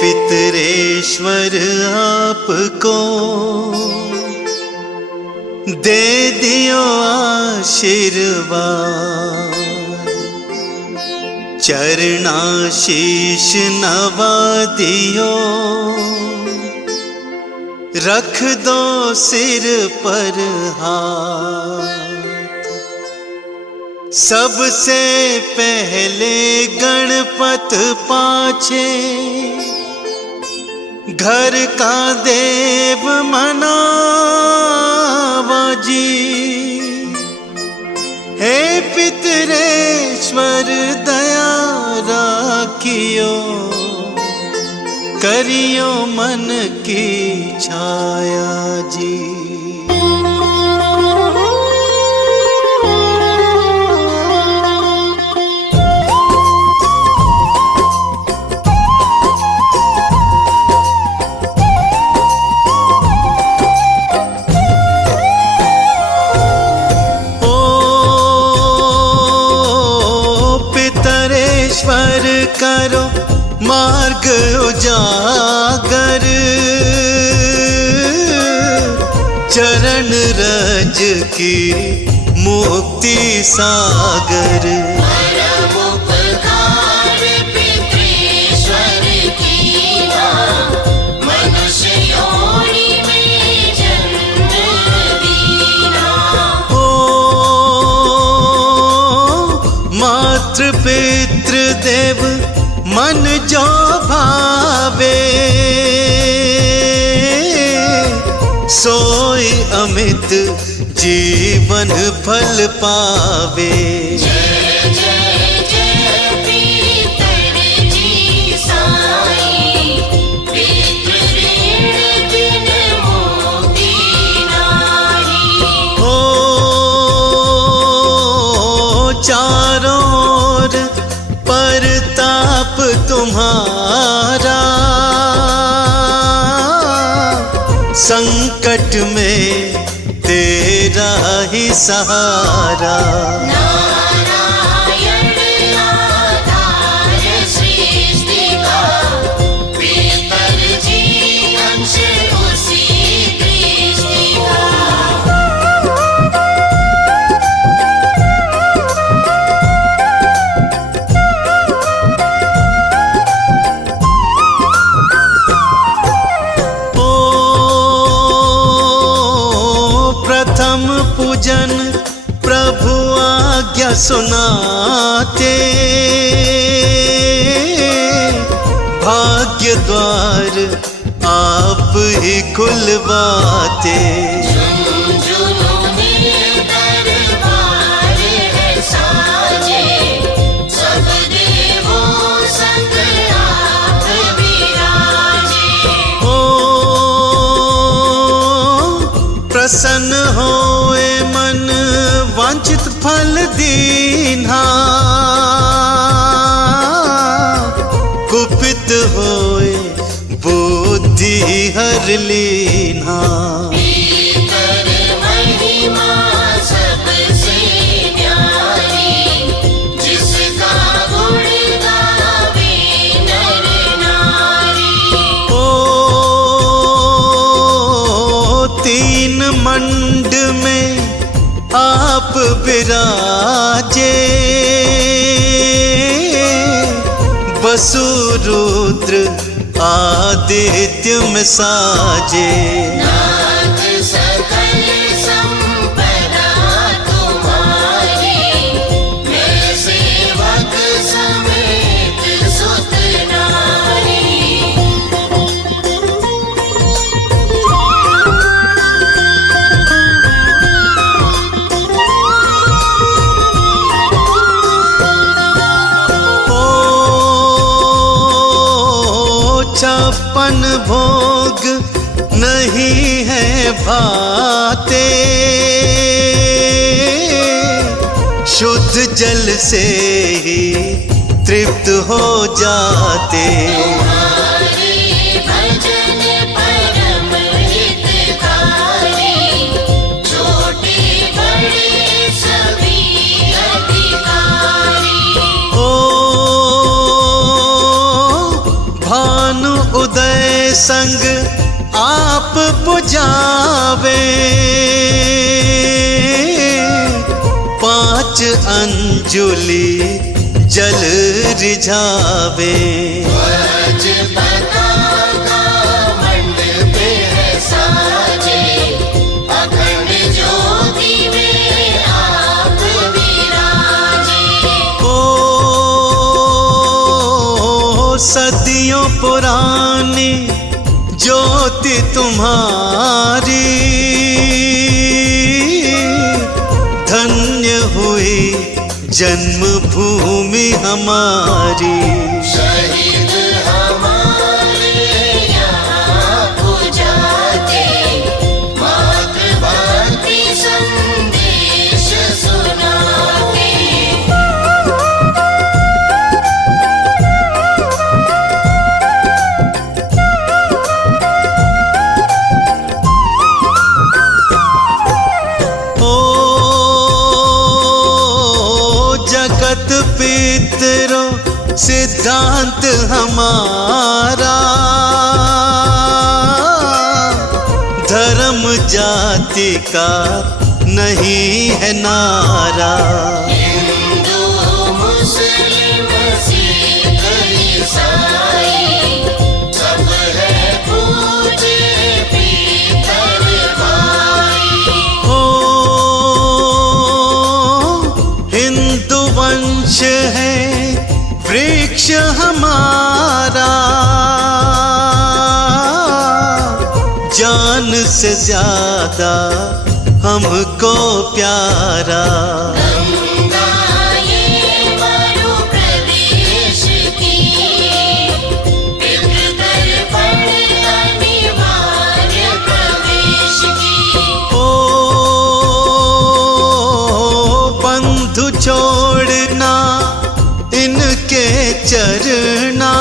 पितरेश्वर आपको दे दियो आशीर्वाद, चरणाशीष नवा दियो, रख दो सिर पर हाथ। सबसे पहले गणपत पाछे, घर का देव मनावा जी। हे पितरेश्वर दया राखियो, करियो मन की छाया जी। करो मार्ग उजागर, चरण रज की मुक्ति सागर। मातृ पितृ देव मन जो भावे, सोई अमित जीवन फल पावे। चारों ओर परताप तुम्हारा, संकट में तेरा ही सहारा। पूजन प्रभु आज्ञा सुनाते, भाग्य द्वार आप ही खुलवाते। प्रसन्न होए मन वांछित फल दीन्हा, कुपित होए बुद्धि हर लीन्हा। तीन मंड में आप विराजे, वसु रुद्र आदित्य में साजे। छप्पन भोग नहीं है भाते, शुद्ध जल से ही तृप्त हो जाते। संग आप पुजावे, 5 अंजुलि जल रिझावे। ध्वज पताका मंडप है साजे, अखंड ज्योति में आप विराजे। ओ सदियों पुरानी ज्योति तुम्हारी, धन्य हुई जन्मभूमि हमारी। शहीद हमारे यहाँ पूजाते, मातृभक्ति संदेश सुनाते। जगत पितरो सिद्धांत हमारा, धर्म जाति का नहीं है नारा। हिंदू मुस्लिम सिख ईसाई, सब है पूजे पितर भाई। हो हिंदू वंश है वृक्ष हमारा, जान से ज्यादा हमको प्यारा। गंगा ये मरु प्रदेश की, पितृतर्पण अनिवार्य प्रवेश की। ओ बंधु छोड़ना इनके चरना,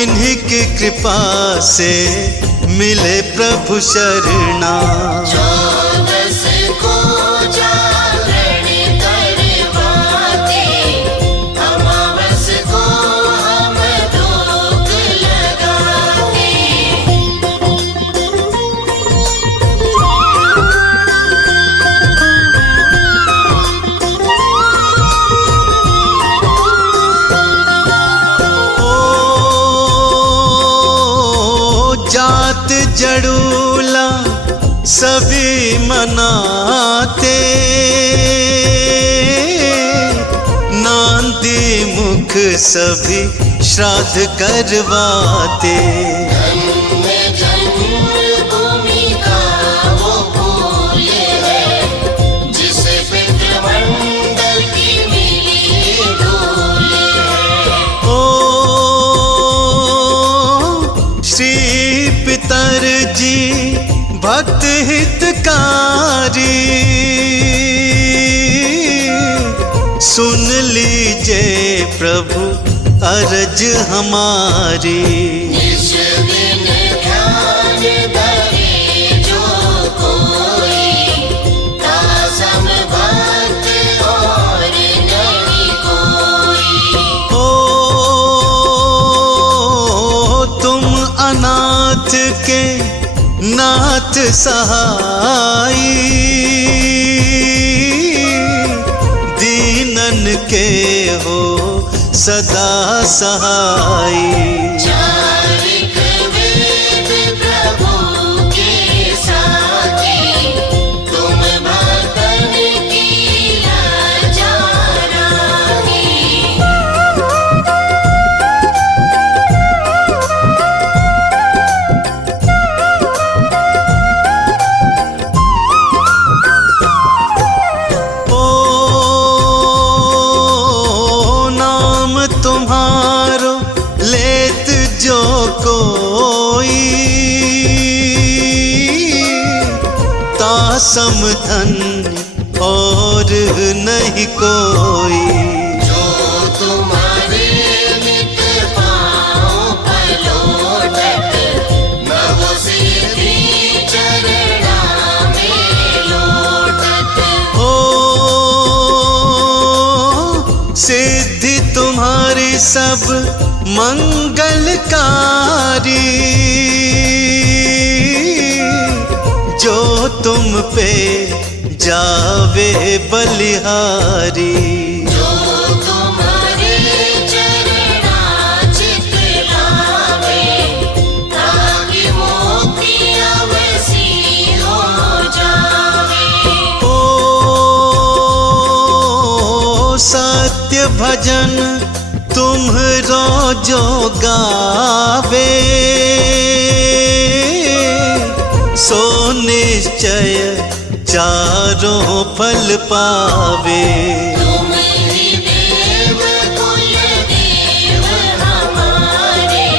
इन्हीं की कृपा से मिले प्रभु शरणा। 14 को जागरण करवाते, अमावस को हम धूप लगाते। जात जड़ूला सभी मनाते, नांदी मुख सभी श्राद्ध करवाते। धन्य जन्मभूमि का वो फूल है, जिसे पितृमंडल की मिली धूल है। ओ श्री पितर जी भक्त हितकारी, सुन लीजिए प्रभु अरज हमारी। निज दिन ध्यान धरे जो कोई, दासम भक्त और नहीं कोई। ओ तुम अनाथ के नाथ सहाई, दीनन के हो सदा सहाई। चारिक वेद प्रभु के साथी, तुम भक्तन की लज्जा राखी। तुम्हारो लेत जो कोई, तासम धन्य और नहीं कोई। जो तुम्हारे नित पाँव पलोटत, नव सिद्धि चरणा में लोटत। ओ सिद्धि तुम्हारी सब मंगलकारी, जो तुम पे जावे बलिहारी। जो तुम्हारे चरणाचित लावे, ताकि मोक्ति अवसी हो जावे। ओ सत्य भजन तुम्हरो जो गावे, सो निश्चय चारों फल पावे। तुम ही देव कुल देव हमारे,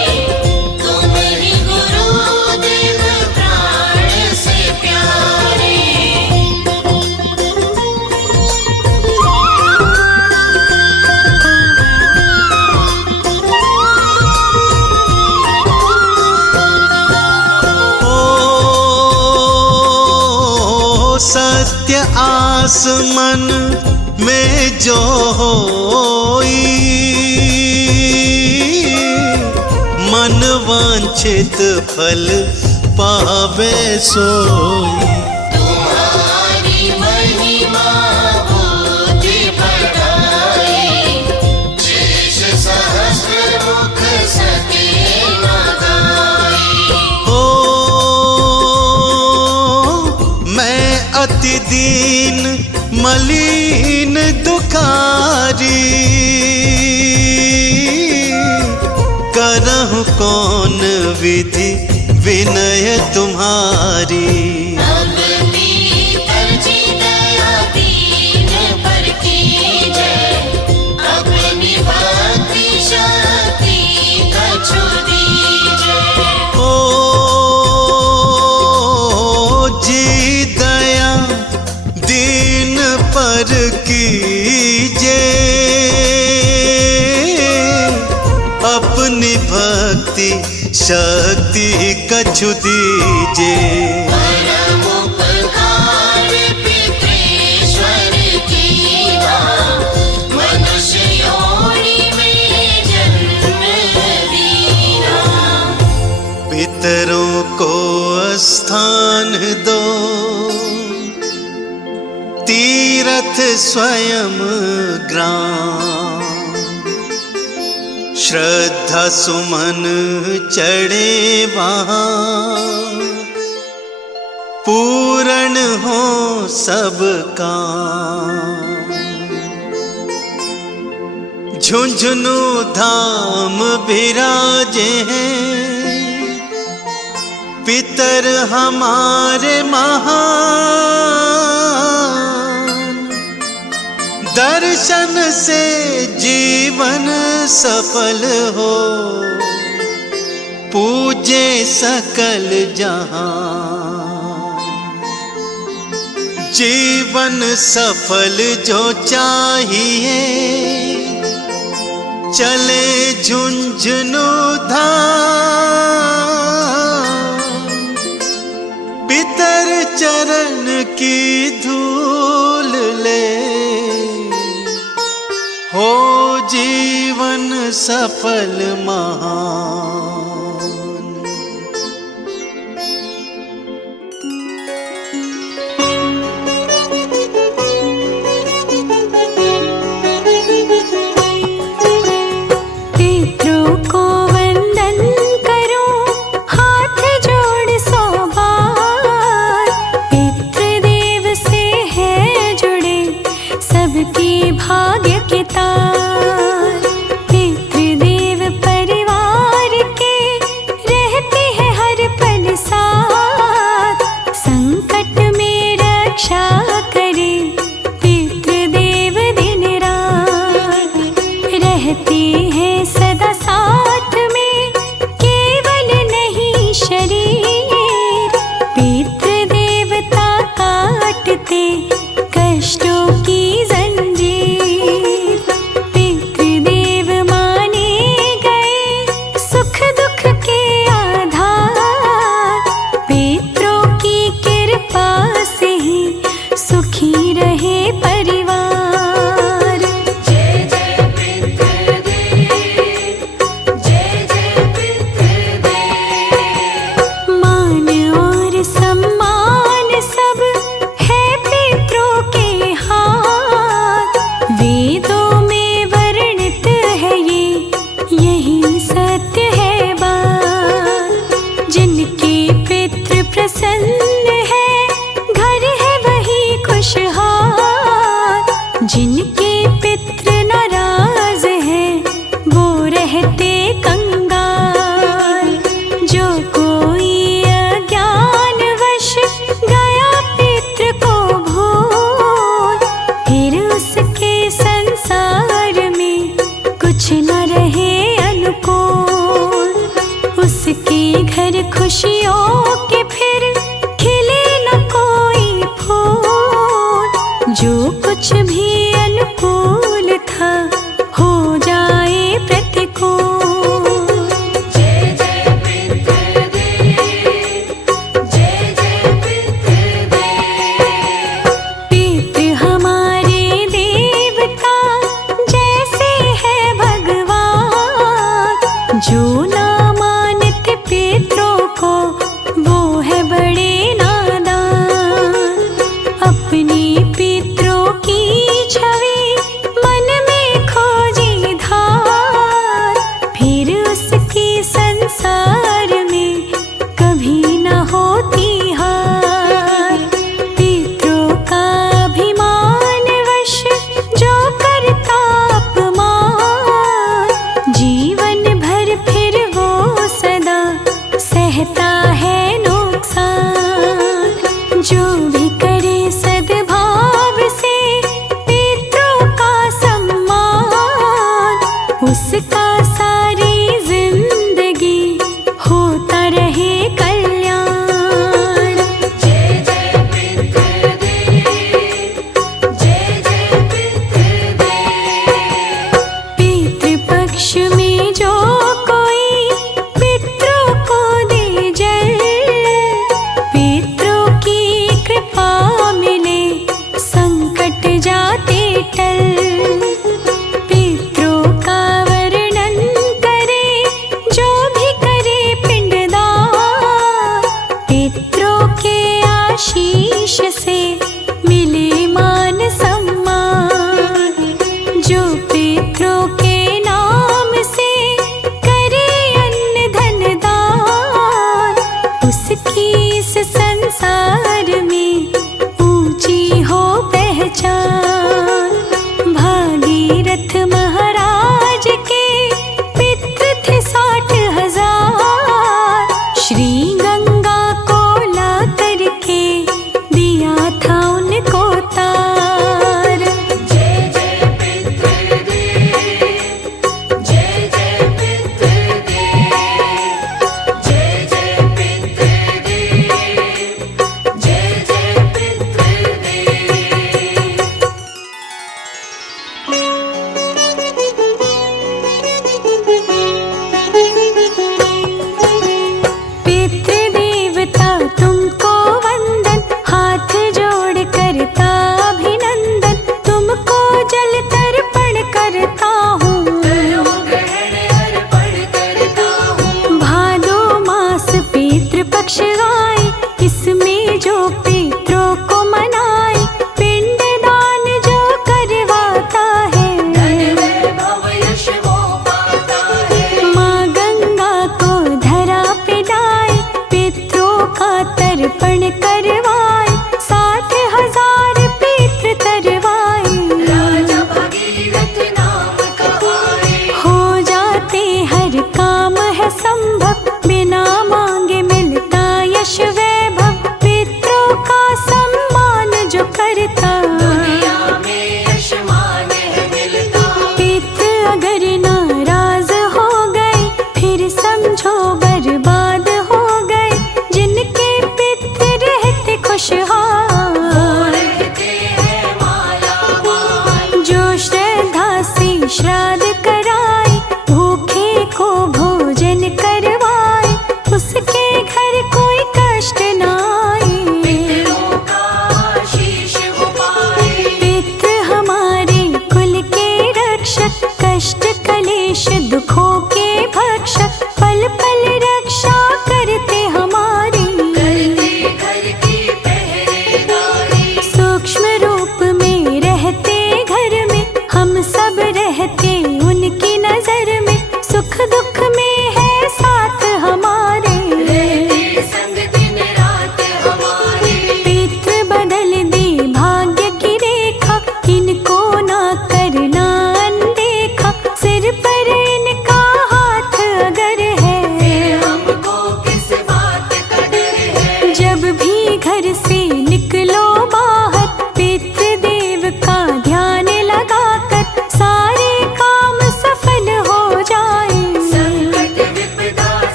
तुम ही गुरुदेव प्राण से प्यारे। सत्य आस मन में जो होई, मन वांछित फल पावे सोई। तुम्हारी महिमा बुद्धि बढ़ाई, शेष सहस्र मुख सके न गाई। ओ मैं अति दीन मलिन दुखारी, करहु कौन विधि विनय तुम्हारी। अब भीतर जी दया दीन पर कीजय, अपनी भक्ति शक्ति कछु दीजय। ओ जी दया दीन पर कीजे, अपनी भक्ति शक्ति कछु दीजे। परम उपकार पितृश्वर कीना, मनुष्य योनि में जन्म दीना। पितरों को स्थान दो, तीरथ स्वयं ग्राम, श्रद्धा सुमन चढ़े वहाँ, पूर्ण हो सब काम। झुंझुनू धाम विराजे हैं, पितर हमारे महान। दर्शन से जीवन सफल हो, पूजे सकल जहां। जीवन सफल जो चाहिए, चले झुंझुनू धाम। पितर चरण की धूल ले, हो जीवन सफल महान। पितरों को वंदन करो, हाथ जोड़ 100 बार। पितृदेव से है जुड़े सबकी भाग्य के तार। पितृदेव परिवार के रहते हैं हर पल साथ, संकट में रक्षा करे पितृदेव दिन रात। रहती है सदा साथ में, केवल नहीं शरीर। पितृदेवता काटते कष्टों की जंजीर। पितृदेव जिनके पितृ नाराज हैं वो रहते कंगाल। जो कोई अज्ञानवश गया पितृ को भूल, फिर उसके संसार में कुछ न रहे अनुकूल। उसके घर खुशियों के फिर खिले न कोई फूल। जो कुछ भी अनुकूल था हो जाए प्रतिकूल। जय जय पितृदेव, जय जय पितृदेव। पितृ हमारे देवता जैसे है भगवान। जो ना मानते पितरों को वो है बड़े नादान। अपनी पितरों की छवि मन में खोजी धार, फिर उसकी संसार में कभी न होती हार। पितरों का अभिमान वश जो करता अपमान, जीवन भर फिर वो सदा सहता है नुकसान। जो भी करे सद्भाव से पितरों का सम्मान, उसका सारी जिंदगी होता रहे कल्याण। जय जय पितृदेव, जय जय पितृदेव। पितृपक्ष में जो कोई पितरों को दे जल, पितरों की कृपा मिले संकट जाते टल। पितरों का वर्णन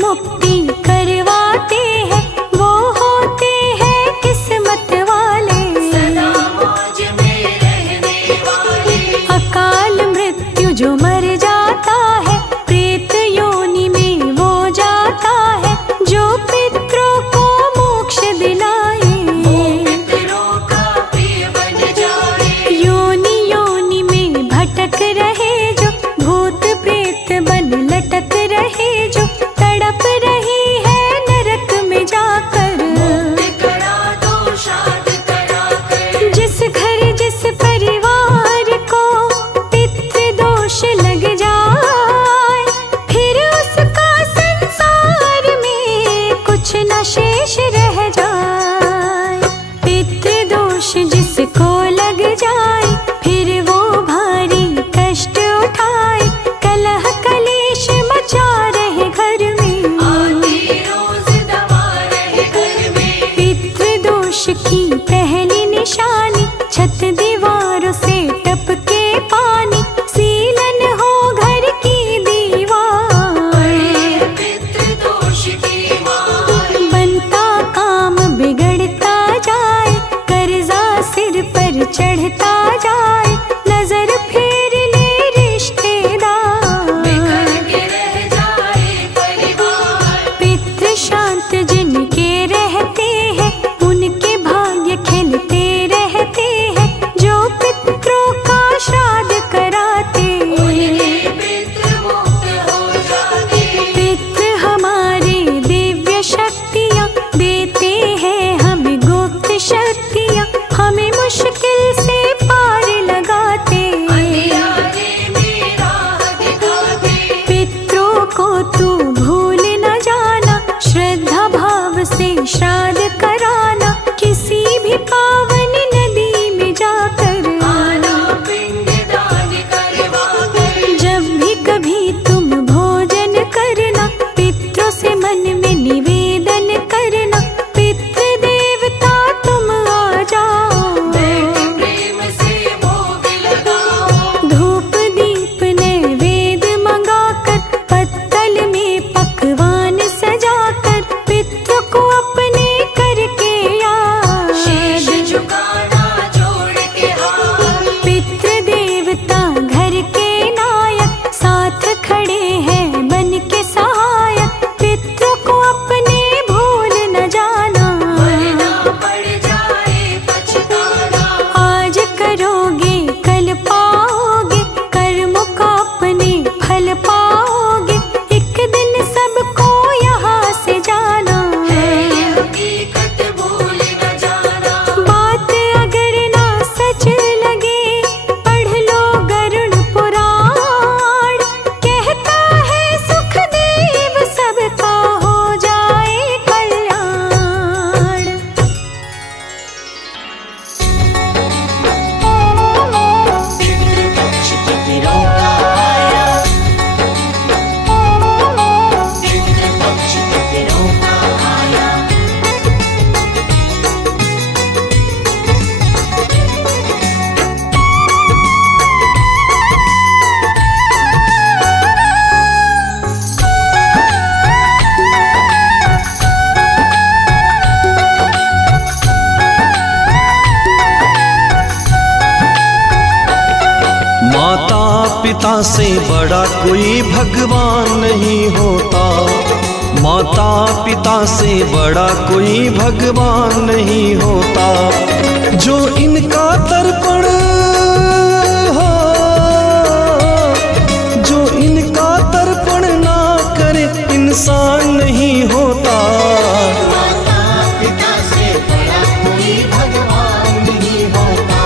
मुक्ति करवाते हैं, वो होते हैं किस्मत वाले। सदा मौज में रहने वाले। अकाल मृत्यु जो मर जाता है, प्रेत योनि में वो जाता है, जो पितरों को मोक्ष दिलाए। पितरों का प्रिय बन जाए। योनि योनि में भटक रहे जो, भूत प्रेत बन लटक रहे जो, तड़प रही है नरक में जाकर। मुक्त करा दो शाद करा कर। जिस घर जिस परिवार को पितृदोष लग जाए, फिर उसका संसार में कुछ न शेष रह जाए। पितृदोष जिसको लग जाए, फिर वो भारी कष्ट उठाए, कलह कलेश मचा रहे घर में। आती रोज दवा रहे घर में। पितृदोष की पहली निशानी, छत दीवारों से टपके पानी, सीलन हो घर की दीवार। पितृदोष की मार। बनता काम बिगड़ता जाए, कर्जा सिर पर चढ़ता जाए, नजर फेर ले रिश्तेदार। बिखर के रह जाए परिवार। पितृ शांत जिनके रहते हैं, उनके भाग्य खिलते रहते हैं, जो पितरों का श्राद्ध कराते। उनके पितृ मुक्त हो जाते। पितृ हमारे दिव्य शक्तियाँ देते हैं, हमें गुप्त शक्तियाँ, हमें मुश्किल से पार लगाते। अंधियारे में राह दिखाते। पितरों को तू भूल न जाना, श्रद्धा भाव से श्राद्ध कराना, किसी भी पावन नदी में जाकर। आना पिंड दान करवा कर। जब भी कभी तुम भोजन करना, पितरों से मन में निवेदन करना, पितृ देवता तुम आ जाओ। बैठ प्रेम से भोग लगाओ। धूप दीप नैवेद्य मंगाकर, पत्तल में पकवान सजाकर, पितरों को अपने करके याद। शीश झुकाना जोड़ के हाथ। पितृ देवता घर के नायक, साथ खड़े हैं बन के सहायक, पितरों को अपने भूल न जाना। वरना पड़ जाए पछताना। आज करोगे कल पाओगे, कर्मों का अपने फल पाओगे, एक दिन सबको यहाँ से जाना। है ये हकीकत भूल न जाना। बात अगर ना सच लगे, पढ़ लो गरुड़ पुराण, कहता है सुखदेव सबका हो जाए कल्याण। पितृपक्ष पितरों का आया। पितृपक्ष पितरों का आया। माता पिता से बड़ा कोई भगवान नहीं होता। माता पिता से बड़ा कोई भगवान नहीं होता। जो इनका तर्पण हो, जो इनका तर्पण ना करे, इंसान नहीं होता। माता पिता से बड़ा कोई भगवान नहीं होता।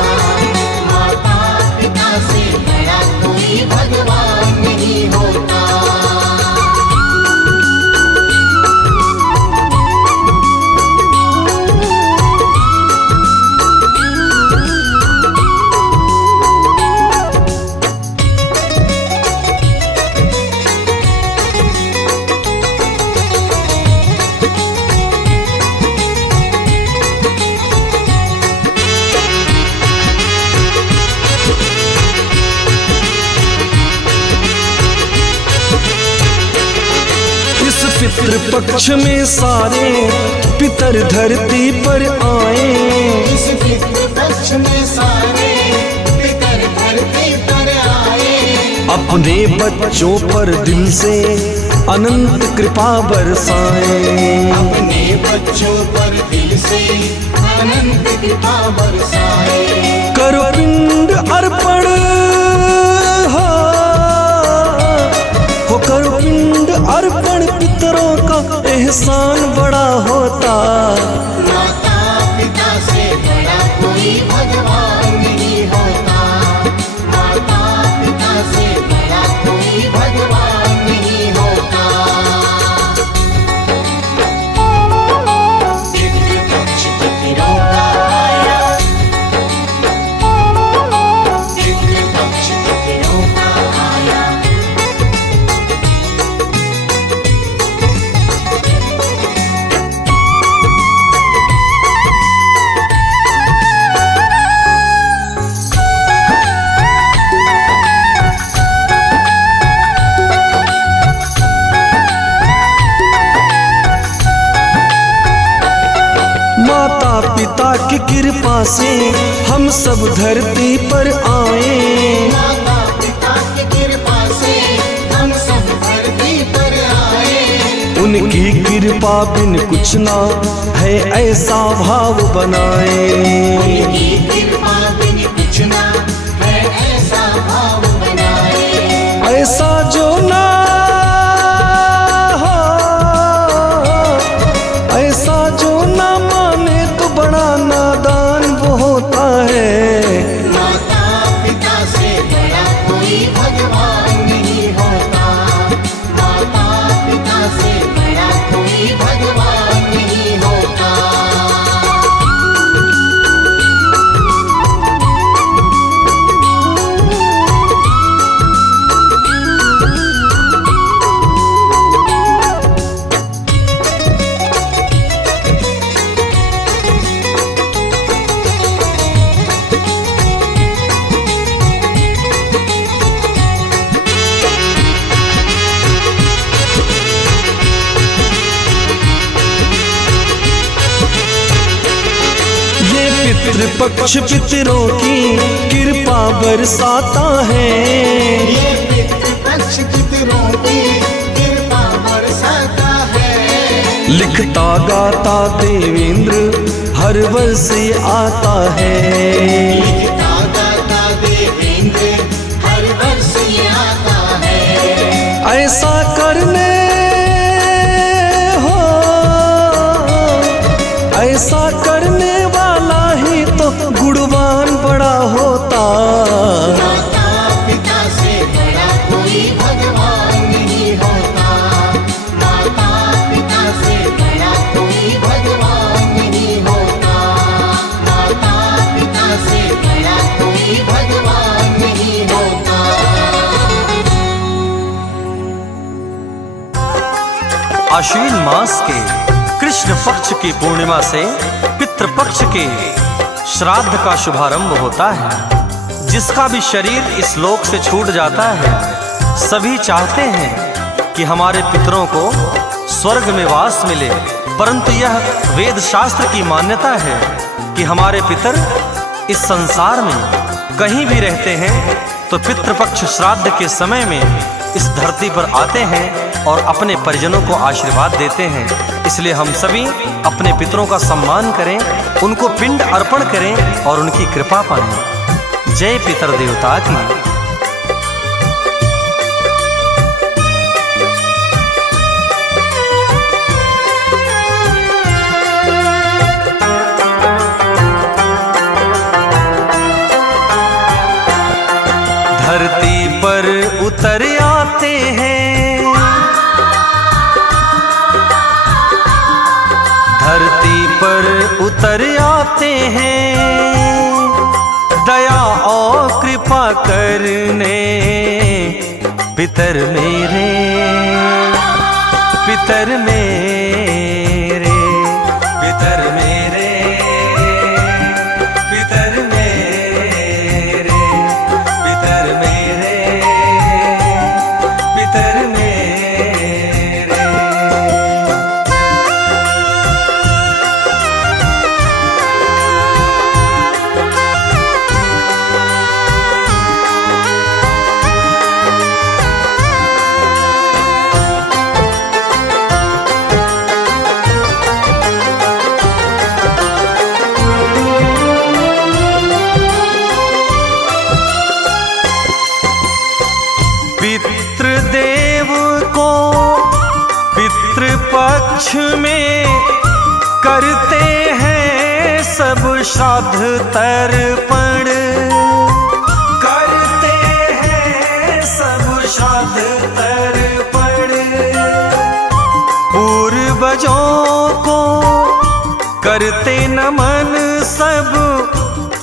माता पिता से बड़ा कोई भगवान नहीं होता। पितृपक्ष में सारे पितर धरती पर आए। इस पितृपक्ष में सारे पितर धरती पर आए। अपने बच्चों पर दिल से अनंत कृपा बरसाएं। अपने बच्चों पर दिल से अनंत कृपा बरसाए। करो पिंड अर्पण हो करो पिंड अर्पण, पितरों का एहसान बड़ा होता। माता पिता से बड़ा कोई भगवान नहीं होता। माता पिता से बड़ा कोई भगवान नहीं होता। पितृपक्ष पितरों का आया। पितृपक्ष पितरों का आया। माता पिता की कृपा से हम सब धरती पर आए। माता पिता की कृपा से हम सब धरती पर आए। उनकी कृपा बिन कुछ ना है ऐसा भाव बनाए। उनकी कृपा बिन कुछ ना है ऐसा भाव बनाए। ऐसा जो ना हो, ऐसा जो ना माने तो बड़ा नादान वो होता है। माता पिता से बड़ा कोई भगवान नहीं होता। माता पिता से बड़ा कोई भगवान नहीं होता। पितृपक्ष पितरों की कृपा बरसाता है। ये पितृपक्ष पितरों की कृपा बरसाता है। लिखता गाता देवेंद्र हर वर्ष आता है। लिखता गाता देवेंद्र हर वर्ष आता है। ऐसा करने हो, ऐसा करने वाला ही तो गुणवान बड़ा होता। माता पिता से बड़ा कोई भगवान नहीं होता। माता पिता से बड़ा कोई भगवान नहीं होता। माता पिता से बड़ा कोई भगवान नहीं होता। आश्विन मास के कृष्ण पक्ष की पूर्णिमा से पितृपक्ष के श्राद्ध का शुभारंभ होता है। जिसका भी शरीर इस लोक से छूट जाता है, सभी चाहते हैं कि हमारे पितरों को स्वर्ग में वास मिले, परंतु यह वेद शास्त्र की मान्यता है कि हमारे पितर इस संसार में कहीं भी रहते हैं तो पितृपक्ष श्राद्ध के समय में इस धरती पर आते हैं और अपने परिजनों को आशीर्वाद देते हैं। इसलिए हम सभी अपने पितरों का सम्मान करें, उनको पिंड अर्पण करें और उनकी कृपा पाएं। जय पितर देवता की। धरती पर उतर आते हैं, धरती पर उतर आते हैं, दया और कृपा करने पितर मेरे, पितर मेरे, पितर मेरे, पितर मेरे, पितर मेरे, पितर मेरे। पक्ष में करते हैं सब श्राद्ध तर्पण, करते हैं सब श्राद्ध तर्पण। पूर्वजों को करते नमन सब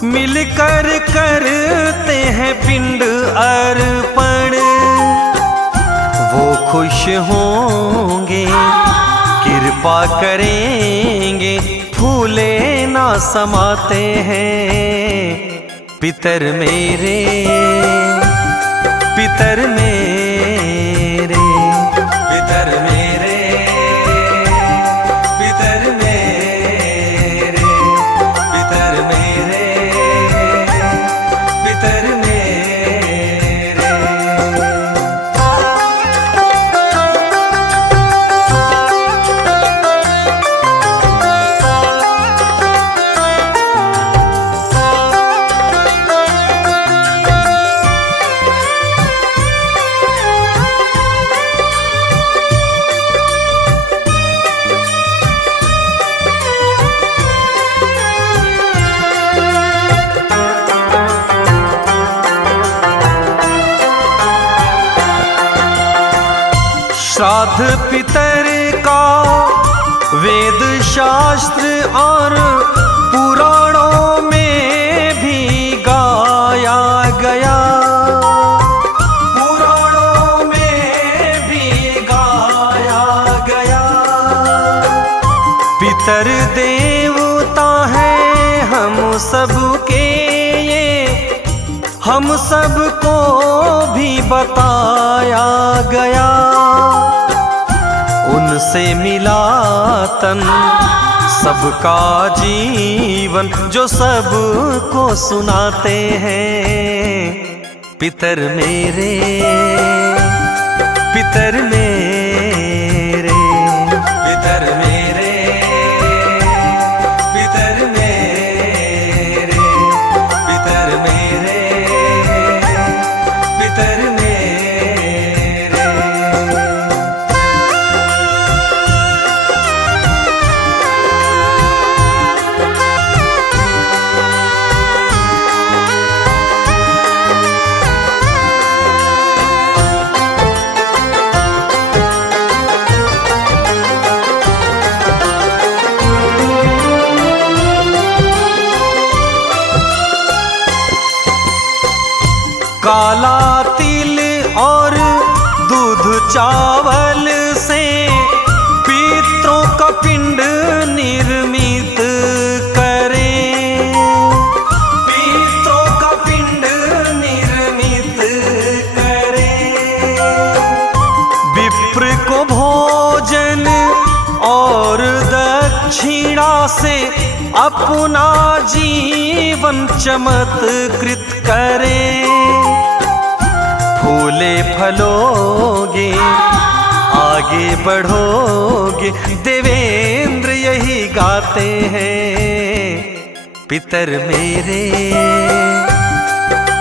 मिलकर करते हैं पिंड अर्पण। वो खुश होंगे कृपा करेंगे, फूले ना समाते हैं पितर मेरे, पितर मेरे, पितर मेरे, पितर मेरे, पितर मेरे, पितर मेरे। श्राद्ध पितर का वेद शास्त्र और पुराणों में भी गाया गया, पुराणों में भी गाया गया। पितर देवता हैं हम सबके, ये हम सबको भी बताया गया। उनसे मिला तन सबका जीवन, जो सबको सुनाते हैं पितर मेरे, पितर मेरे, पितर मेरे, पितर मेरे, पितर मेरे, पितर मेरे। काला तिल और दूध चावल से पितरों का पिंड निर्मित करें, पितरों का पिंड निर्मित करें। विप्र को भोजन और दक्षिणा से अपना जीवन चमत्कृत करें। फूले फलोगे आगे बढ़ोगे, देवेंद्र यही गाते हैं पितर मेरे,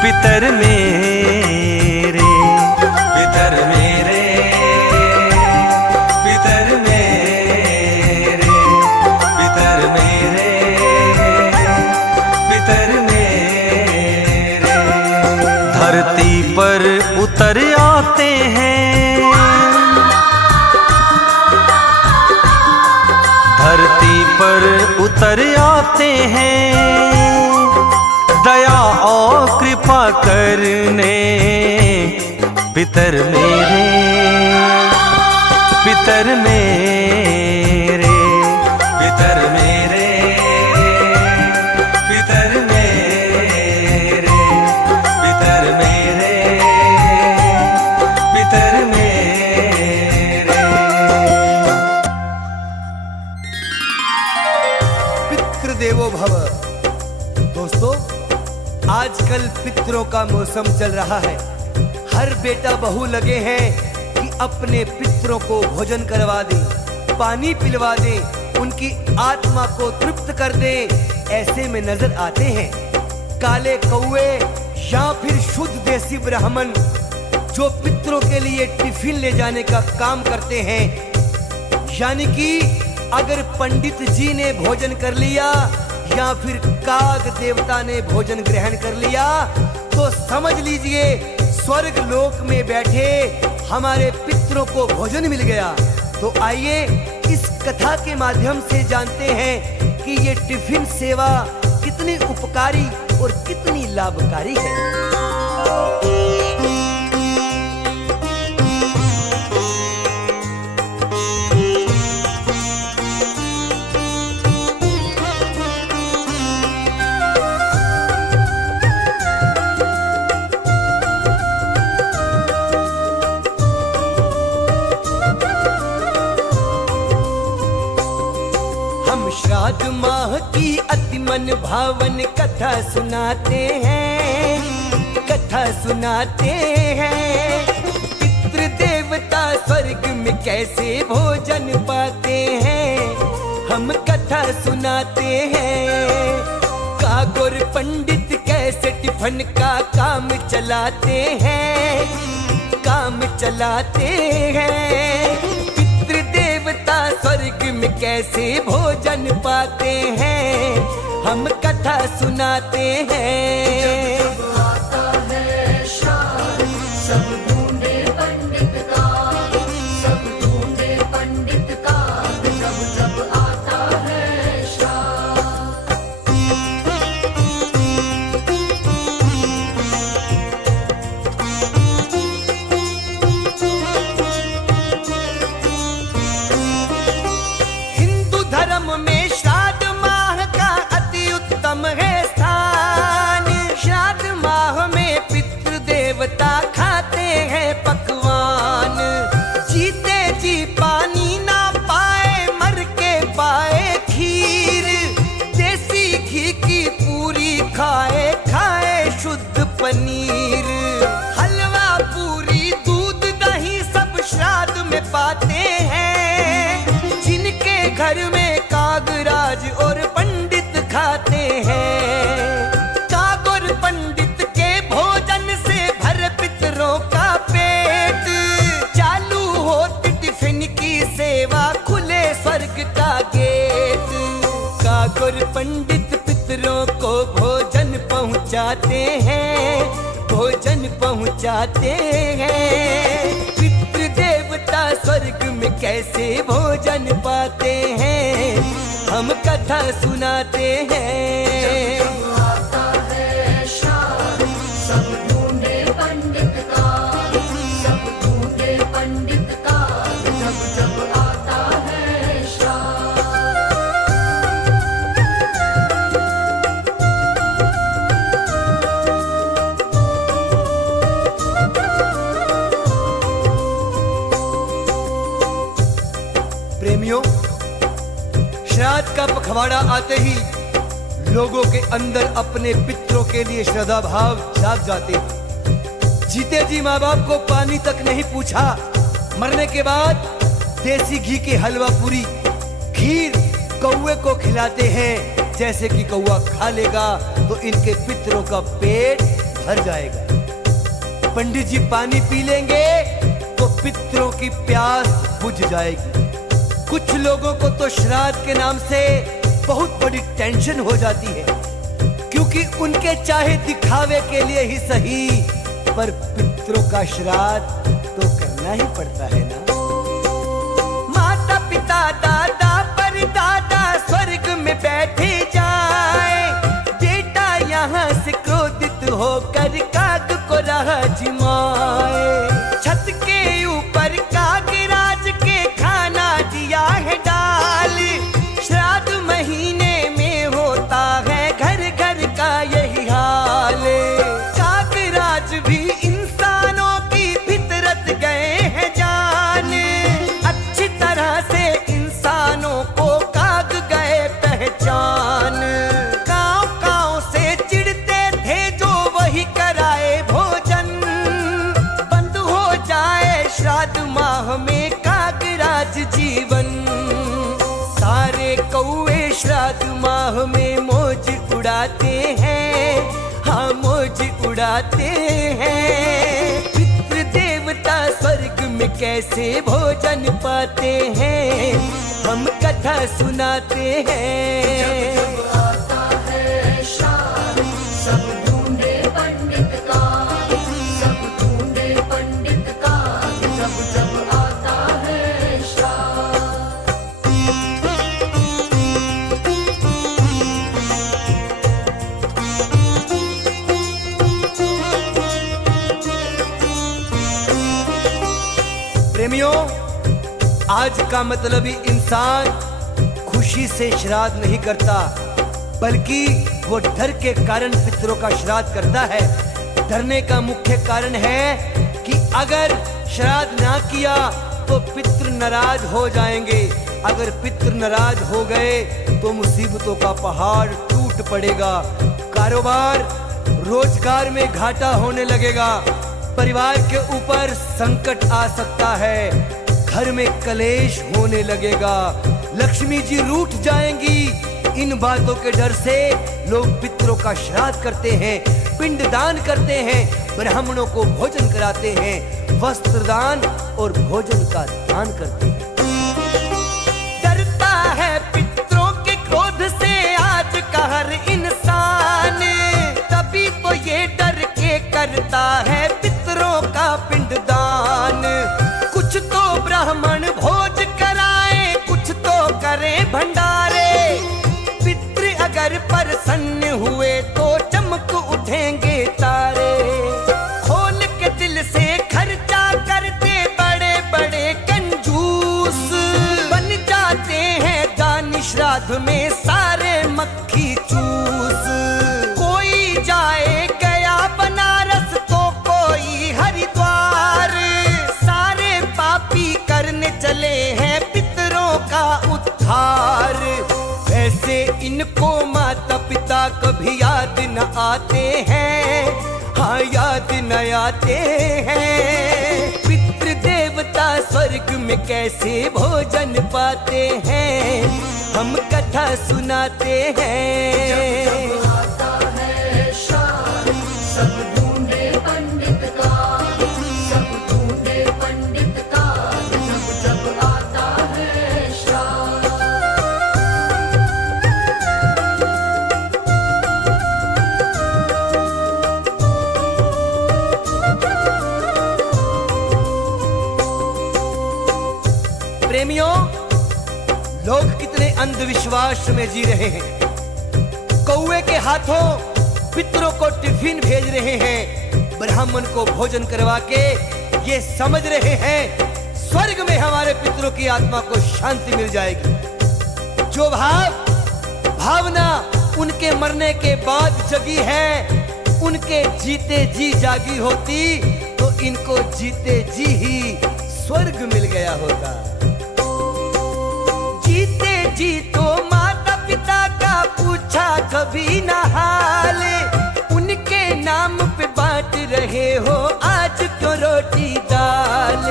पितर मेरे, पितर मेरे, पितर मेरे, पितर मेरे, पितर मेरे। धरती पर उतर आते हैं, धरती पर उतर आते हैं, दया और कृपा करने पितर मेरे, पितर मेरे, पितर मेरे, पितर मेरे, पितर मेरे, पितर मेरे। पितृदेवो भव। दोस्तों, आजकल पितरों का मौसम चल रहा है। हर बेटा बहू लगे हैं कि अपने पितरों को भोजन करवा दें, पानी पिलवा दें, उनकी आत्मा को तृप्त कर दें। ऐसे में नजर आते हैं काले कौवे या फिर शुद्ध देसी ब्राह्मण जो पितरों के लिए टिफिन ले जाने का काम करते हैं, यानी कि अगर पंडित जी ने भोजन कर लिया या फिर काग देवता ने भोजन ग्रहण कर लिया तो समझ लीजिए स्वर्ग लोक में बैठे हमारे पितरों को भोजन मिल गया। तो आइए इस कथा के माध्यम से जानते हैं कि ये टिफिन सेवा कितनी उपकारी और कितनी लाभकारी है। श्राद्ध माह की अति मन भावन कथा सुनाते हैं, कथा सुनाते हैं। पितृ देवता स्वर्ग में कैसे भोजन पाते हैं, हम कथा सुनाते हैं। कागोर पंडित कैसे टिफिन का काम चलाते हैं, काम चलाते हैं। पितृ देवता स्वर्ग में कैसे भोजन पाते हैं, हम कथा सुनाते हैं। जब आता है श्राद्ध सब ढूंढे पंडित का, सब ढूंढे पंडित का, जब जब आता है श्राद्ध। हिंदू धर्म में श्राद्ध माह का अति उत्तम है स्थान। श्राद्ध माह में पितृ देवता खाते हैं पकवान। जीते जी पानी ना पाए मर के पाए खीर, देसी घी की पूरी खाए खाए शुद्ध पनीर। हलवा पूरी दूध दही सब श्राद्ध में पाते हैं। जिनके घर में कागराज और पंडित खाते हैं। कागोर पंडित के भोजन से भर पितरों का पेट। चालू होती टिफिन की सेवा खुले स्वर्ग का गेट। कागोर पंडित पितरों को भोजन पहुंचाते हैं, भोजन पहुंचाते हैं। पितृ देवता स्वर्ग में कैसे भोजन पाते हैं, हम कथा सुनाते हैं। जब आता है श्राद्ध सब ढूंढे पंडित का, सब ढूंढे पंडित का, जब जब आता है श्राद्ध। प्रेमियों, श्राद्ध का पखवाड़ा आते ही लोगों के अंदर अपने पितरों के लिए श्रद्धा भाव जाग जाते हैं। जीते जी माँ बाप को पानी तक नहीं पूछा, मरने के बाद देसी घी के हलवा पूरी खीर कौवे को खिलाते हैं। जैसे कि कौवा खा लेगा तो इनके पितरों का पेट भर जाएगा। पंडित जी पानी पी लेंगे तो पितरों की प्यास बुझ जाएगी। कुछ लोगों को तो श्राद्ध के नाम से बहुत बड़ी टेंशन हो जाती है, क्योंकि उनके चाहे दिखावे के लिए ही सही पर पितरों का श्राद्ध तो करना ही पड़ता है ना। माता पिता दादा परदादा स्वर्ग में बैठे जाए, बेटा यहाँ से क्रोधित होकर काग को राह जिमाए। छत के ऊपर कागराज के खाना दिया है डाल। श्राद्ध महीने में होता है घर घर का यही हाल। कागराज भी इंसानों की फितरत गए हैं जान। अच्छी तरह से इंसानों को काग गए पहचान। गाँव से चिढ़ते थे जो वही कराए भोजन। बंद हो जाए श्राद्ध माह में कागराज जीवन। सारे कौवे श्राद्ध माह में मौज उड़ाते हैं, हाँ मौज उड़ाते हैं। पितृ देवता स्वर्ग में कैसे भोजन पाते हैं, हम कथा सुनाते हैं। जब आता है श्राद्ध सब ढूंढे पंडित का, सब ढूंढे पंडित का, जब जब आता है श्राद्ध। प्रेमियों, आज का मतलबी इंसान खुशी से श्राद्ध नहीं करता, बल्कि वो डर के कारण पितरों का श्राद्ध करता है। डरने का मुख्य कारण है कि अगर श्राद्ध ना किया तो पितृ नाराज हो जाएंगे। अगर पितृ नाराज हो गए तो मुसीबतों का पहाड़ टूट पड़ेगा, कारोबार रोजगार में घाटा होने लगेगा, परिवार के ऊपर संकट आ सकता है, घर में कलेश होने लगेगा, लक्ष्मी जी रूठ जाएंगी। इन बातों के डर से लोग पितरों का श्राद्ध करते हैं, पिंडदान करते हैं, ब्राह्मणों को भोजन कराते हैं, वस्त्र दान और भोजन का दान करते हैं। डरता है पितरों के क्रोध से आज का हर इंसान, तभी तो ये डर के करता है पितरों का पिंडदान। कुछ तो ब्राह्मण भोज कराए, कुछ तो करें भंडारे, पितृ अगर प्रसन्न हुए तो चमक उठेंगे तारे। खोल के दिल से खर्चा करते बड़े बड़े कंजूस, बन जाते हैं दान श्राद्ध में सारे मक्खी चूस। कोई जाए गया बनारस तो कोई हरिद्वार, सारे पापी करने चले हैं पितरों का उद्धार। वैसे इनको माता पिता कभी याद न आते हैं, हाँ याद न आते हैं। पितृ देवता स्वर्ग में कैसे भोजन पाते हैं, हम कथा सुनाते हैं। जब आता है श्राद्ध सब ढूंढे पंडित का, सब ढूंढे पंडित का, जब जब आता है श्राद्ध। प्रेमियों, लोग कितने अंधविश्वास में जी रहे हैं। कौवे के हाथों पितरों को टिफिन भेज रहे हैं, ब्राह्मण को भोजन करवा के ये समझ रहे हैं स्वर्ग में हमारे पितरों की आत्मा को शांति मिल जाएगी। जो भावना उनके मरने के बाद जगी है, उनके जीते जी जागी होती तो इनको जीते जी ही स्वर्ग मिल गया होता। जीते जी तो माता पिता का पूछा कभी न हाल, उनके नाम पे बांट रहे हो आज क्यों रोटी दाल।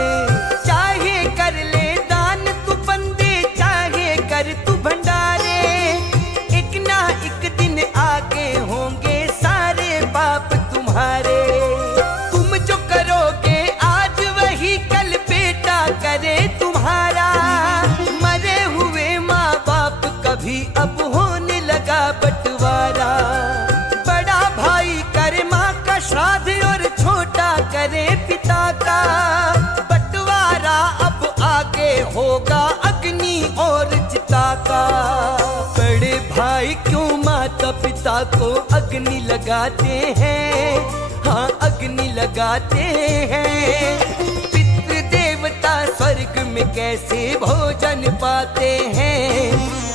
चाहे कर ले दान तू बंदे, चाहे कर तू भंडारे, एक ना एक दिन आगे होंगे सारे बाप तुम्हारे। तुम जो करोगे आज वही कल बेटा करे तुम्हारा। मरे हुए माँ बाप कभी अब होने लगा बंटवारा। बड़ा भाई करे माँ का श्राद्ध और छोटा करे पिता का, बंटवारा अब आगे होगा अग्नि और चिता का। बड़े भाई क्यों माता पिता को अग्नि लगाते हैं, हाँ अग्नि लगाते हैं। पितृ देवता स्वर्ग में कैसे भोजन पाते हैं,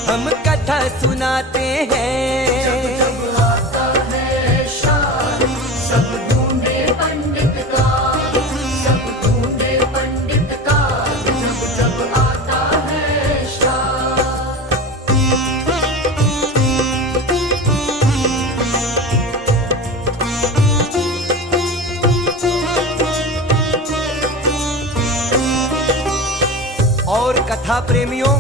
हम कथा सुनाते हैं। जब आता है श्राद्ध सब ढूंढे पंडित का, सब ढूंढे पंडित का, जब जब आता है श्राद्ध। और कथा प्रेमियों,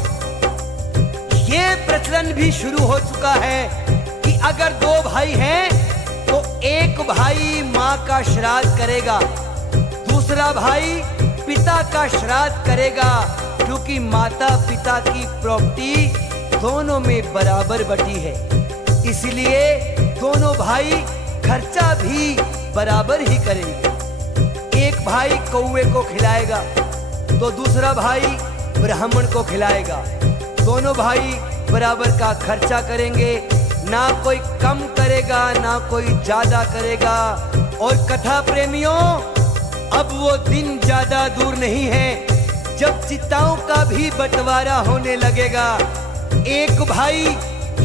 ये प्रचलन भी शुरू हो चुका है कि अगर दो भाई हैं तो एक भाई माँ का श्राद्ध करेगा, दूसरा भाई पिता का श्राद्ध करेगा, क्योंकि क्योंकि माता पिता की प्रॉपर्टी दोनों में बराबर बटी है, इसलिए दोनों भाई खर्चा भी बराबर ही करेंगे। एक भाई कौवे को खिलाएगा तो दूसरा भाई ब्राह्मण को खिलाएगा। दोनों भाई बराबर का खर्चा करेंगे, ना कोई कम करेगा ना कोई ज्यादा करेगा। और कथा प्रेमियों, अब वो दिन ज्यादा दूर नहीं है जब चिताओं का भी बंटवारा होने लगेगा। एक भाई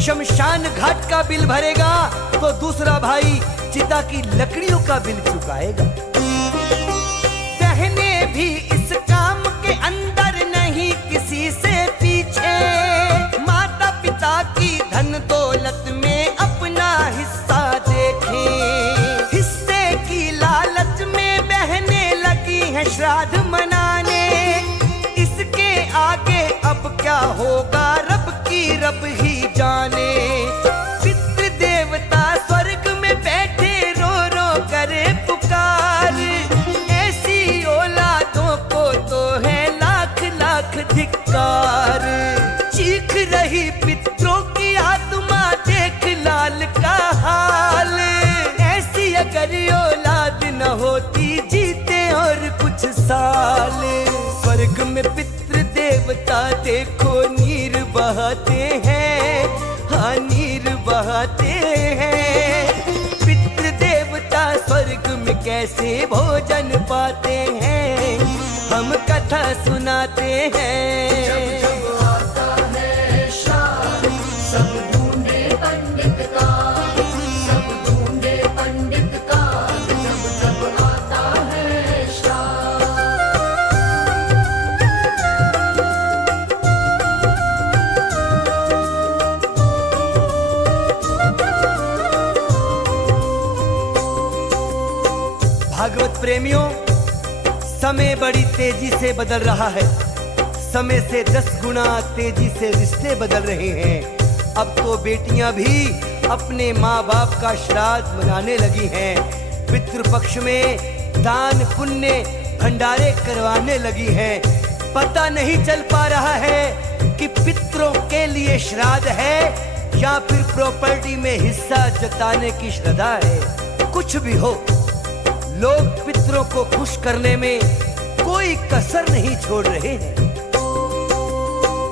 शमशान घाट का बिल भरेगा तो दूसरा भाई चिता की लकड़ियों का बिल चुकाएगा। बहने भी इस काम के अंदर नहीं किसी से पीछे, माता पिता की धन दौलत में अपना हिस्सा देखें। हिस्से की लालच में बहने लगी है श्राद्ध मनाने, इसके आगे अब क्या होगा रब की रब ही जाने। पितृ देवता स्वर्ग में बैठे रो रो करे पुकार, ऐसी औलादों को तो है लाख लाख धिक्कार। चीख रही पितरों की आत्मा देख लाल का हाल, ऐसी अगर औलाद न होती जीते और कुछ साल। स्वर्ग में पितृ देवता देखो नीर बहाते हैं, हाँ नीर बहाते हैं। पितृ देवता स्वर्ग में कैसे भोजन पाते हैं, हम कथा सुनाते हैं। जब जब आता है श्राद्ध सब ढूंढे पंडित का, सब ढूंढे पंडित का। जब जब आता है श्राद्ध भागवत प्रेमियों, समय बड़ी तेजी से बदल रहा है। समय से 10 गुना तेजी से रिश्ते बदल रहे हैं। अब तो बेटियां भी अपने माँ बाप का श्राद्ध मनाने लगी हैं। पितृपक्ष में दान पुण्य भंडारे करवाने लगी हैं। पता नहीं चल पा रहा है कि पितरों के लिए श्राद्ध है या फिर प्रॉपर्टी में हिस्सा जताने की श्रद्धा है। कुछ भी हो, लोग पितरों को खुश करने में कोई कसर नहीं छोड़ रहे हैं।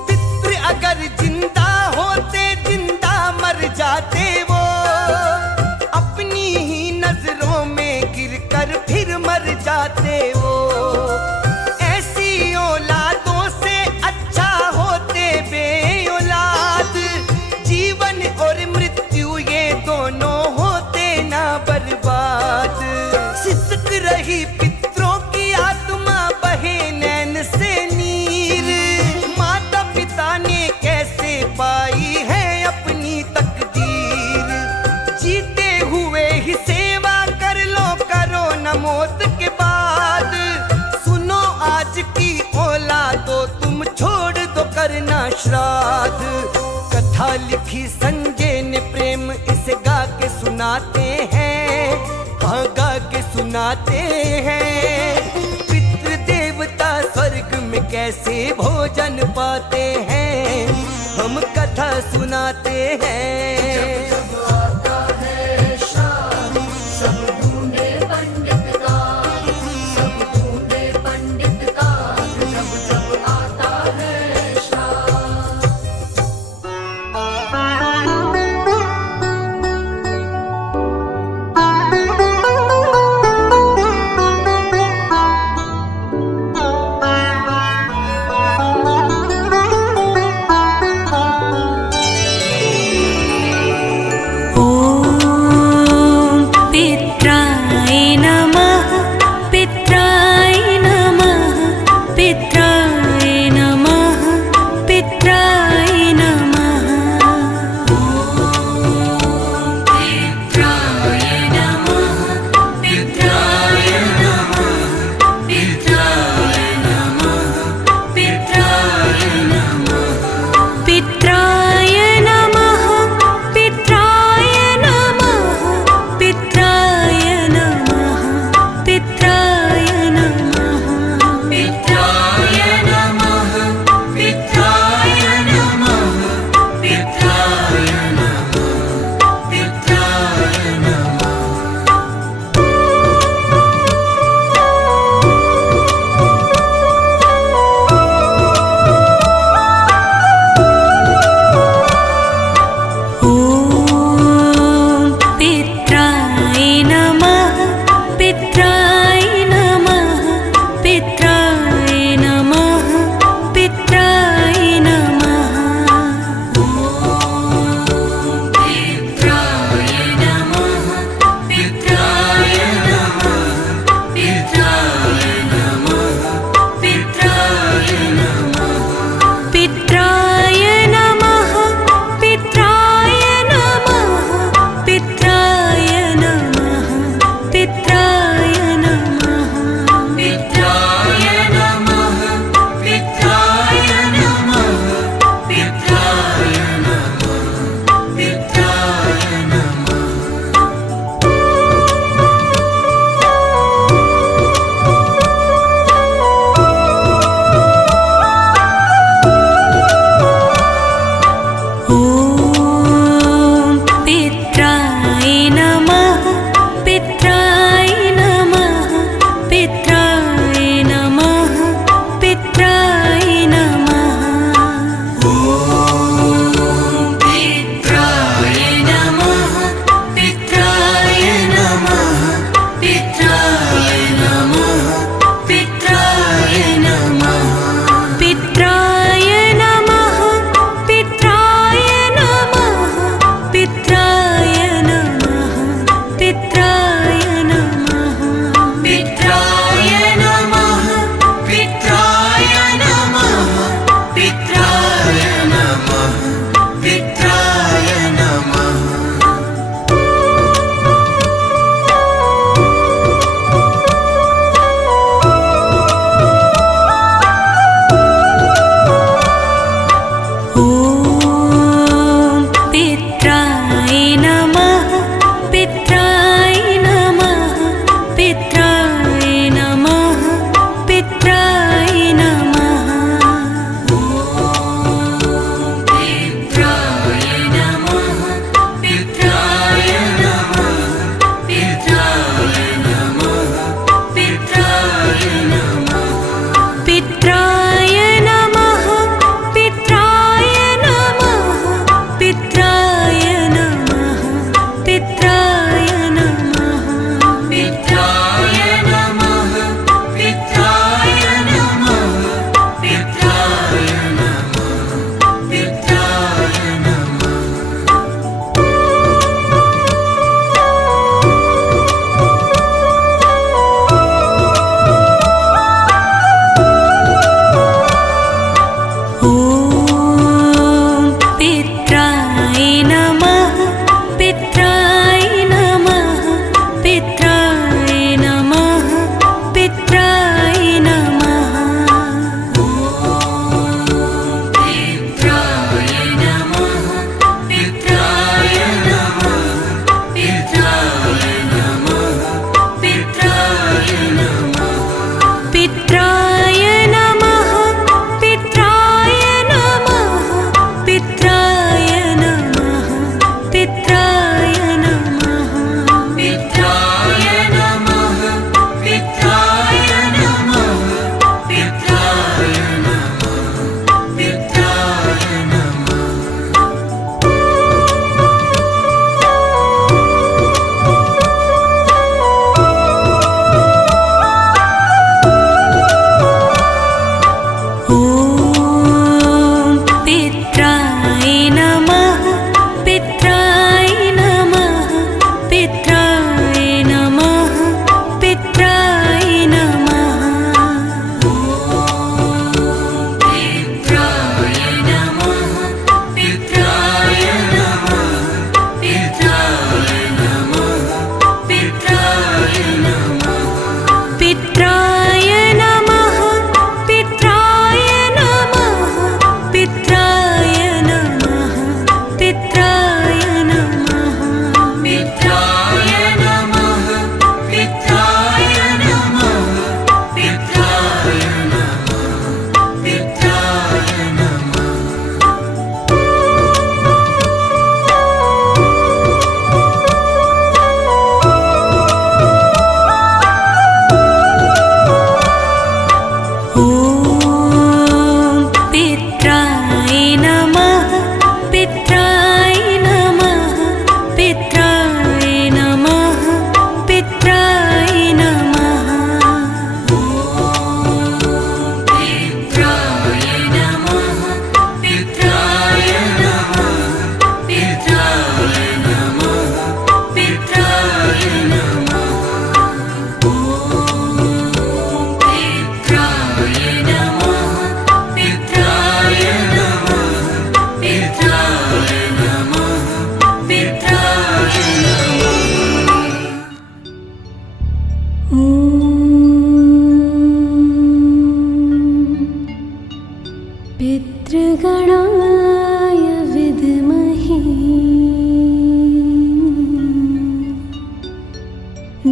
पितृ अगर जिंदा होते जिंदा मर जाते वो, अपनी ही नजरों में गिरकर फिर मर जाते वो। ऐसी औलादों से अच्छा होते बे औलाद, जीवन और मृत्यु ये दोनों होते ना बर्बाद। सिसक रही पितरों की आत्मा बहे नैन से नीर, माता पिता ने कैसे पाई है अपनी तकदीर। जीते हुए ही सेवा कर लो, करो न मौत के बाद। सुनो आज की औलादो तुम छोड़ दो करना श्राद्ध। कथा लिखी संजय ने प्रेम इसे गा के सुनाते हैं, हाँ गा के सुनाते हैं। पितृ देवता स्वर्ग में कैसे भोजन पाते हैं, हम कथा सुनाते हैं। जब जब आता है श्राद्ध सब ढूंढे पंडित का, सब ढूंढे पंडित का। जब जब आता है श्राद्ध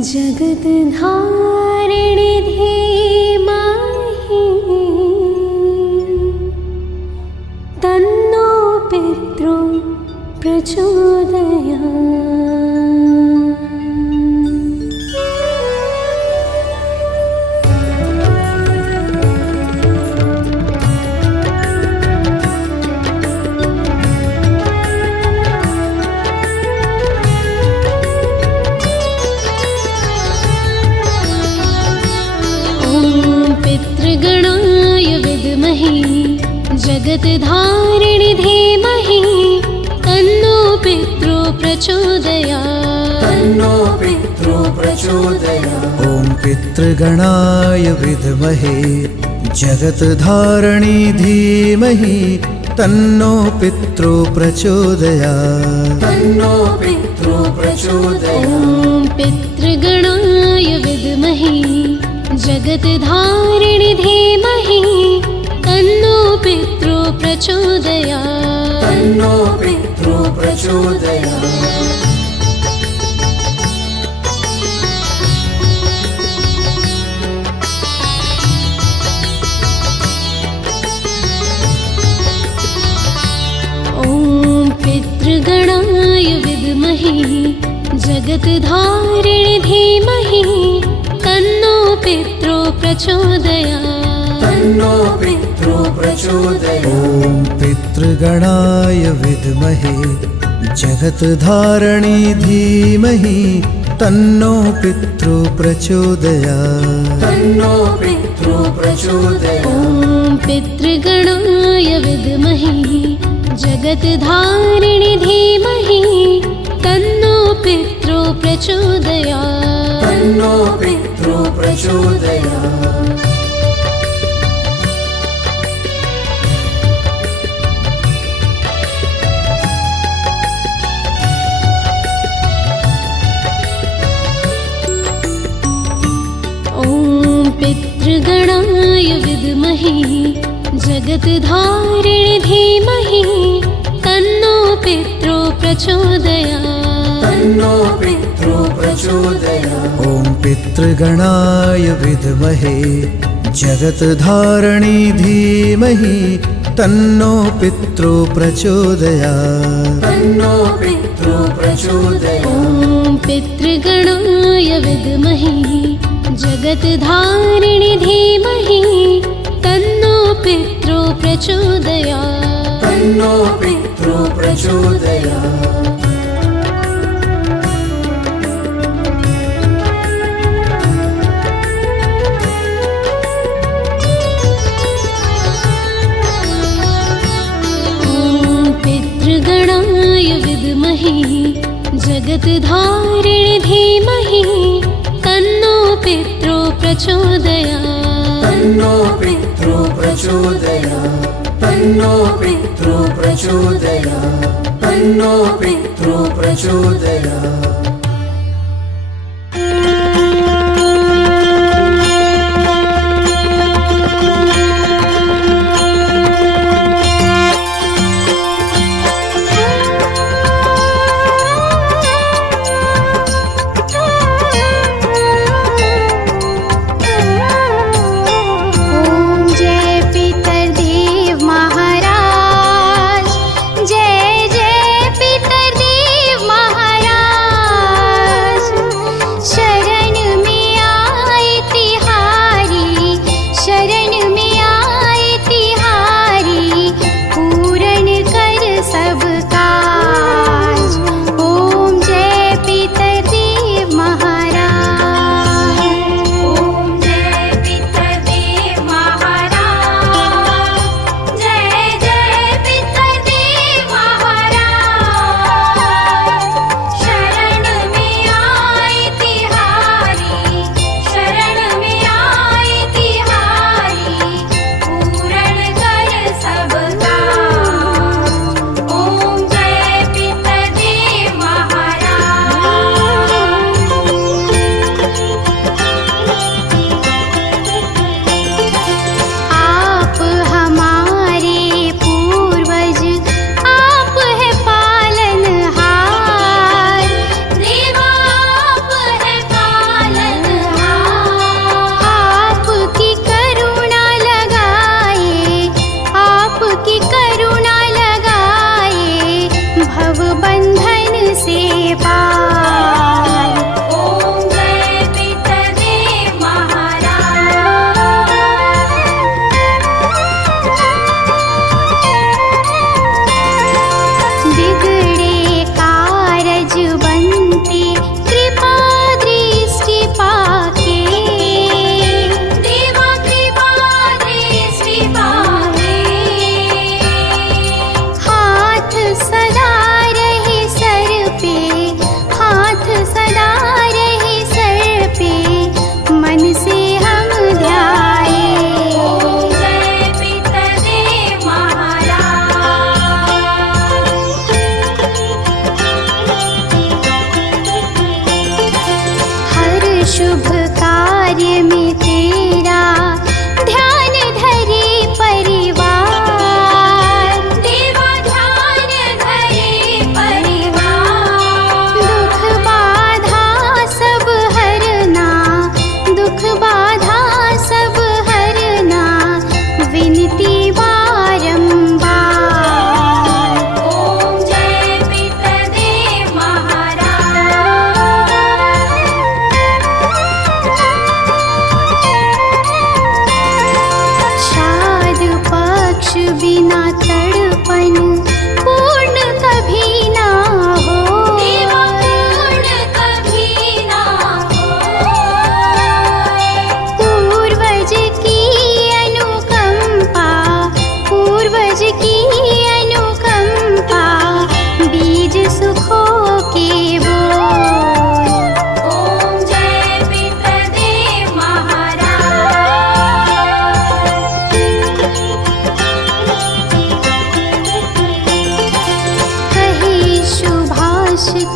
जगत धारिणी धीमहि तन्नो पितृ पितृगणाय विद्महे जगतधारिणि धीमहि तन्नो पितृ प्रचोदयात् तन्नो पितृ प्रचोदयात्। ॐ पितृगणाय विद्महे जगतधारिणि धीमहि तन्नो पितृ प्रचोदयात् तन्नो पितृ प्रचोदयात्। ॐ पितृगणाय विद्महे जगतधारिणि धीमहि तन्नो पितृ प्रचोदयात् तन्नो पितृ प्रचोदयात्। ॐ पितृगणाय विद्महे जगतधारिणि धीमहि तन्नो पितृ प्रचोदयात् तन्नो पितृ प्रचोदयात्। ॐ पितृगणाय विद्महे जगतधारिणि धीमहि तन्नो पितृ प्रचोदयात् तन्नो पितृ प्रचोदयात्। ॐ पितृगणाय विद्महे जगतधारिणि धीमहि तन्नो पितृ प्रचोदयात् तन्नो पितृ प्रचोदयात्। ॐ पितृगणाय विद्महे जगतधारिणि धीमहि तन्नो पितृ प्रचोदयात् तन्नो पितृ प्रचोदयात्। ॐ पितृगणाय विद्महे जगतधारिणि धीमहि तन्नो पितृ प्रचोदयात् तन्नो पितृ प्रचोदयात्। ॐ पितृगणाय विद्महे जगतधारिणि धीमहि तन्नो पितृ प्रचोदयात् तन्नो पितृ प्रचोदयात्। पितृगणाय विद्महे जगतधारिणि धीमहि तन्नो पितृ प्रचोदयात् तन्नो पितृ प्रचोदयात्। तन्नो पितृ प्रचोदयात्। तन्नो पितृ प्रचोदयात्। जय जय पितरदेव महाराज।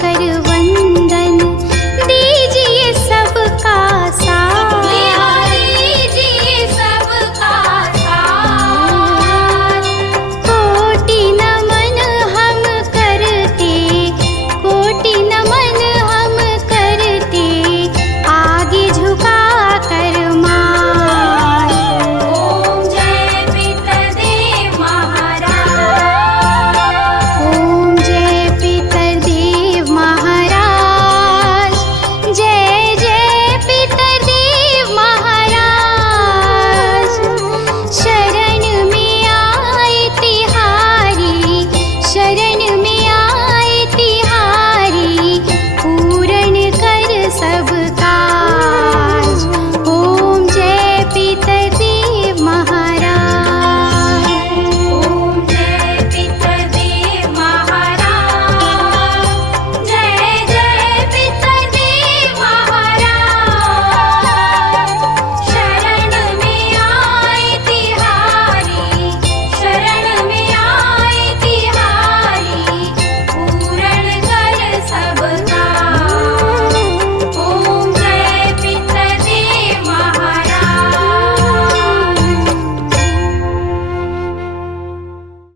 करवा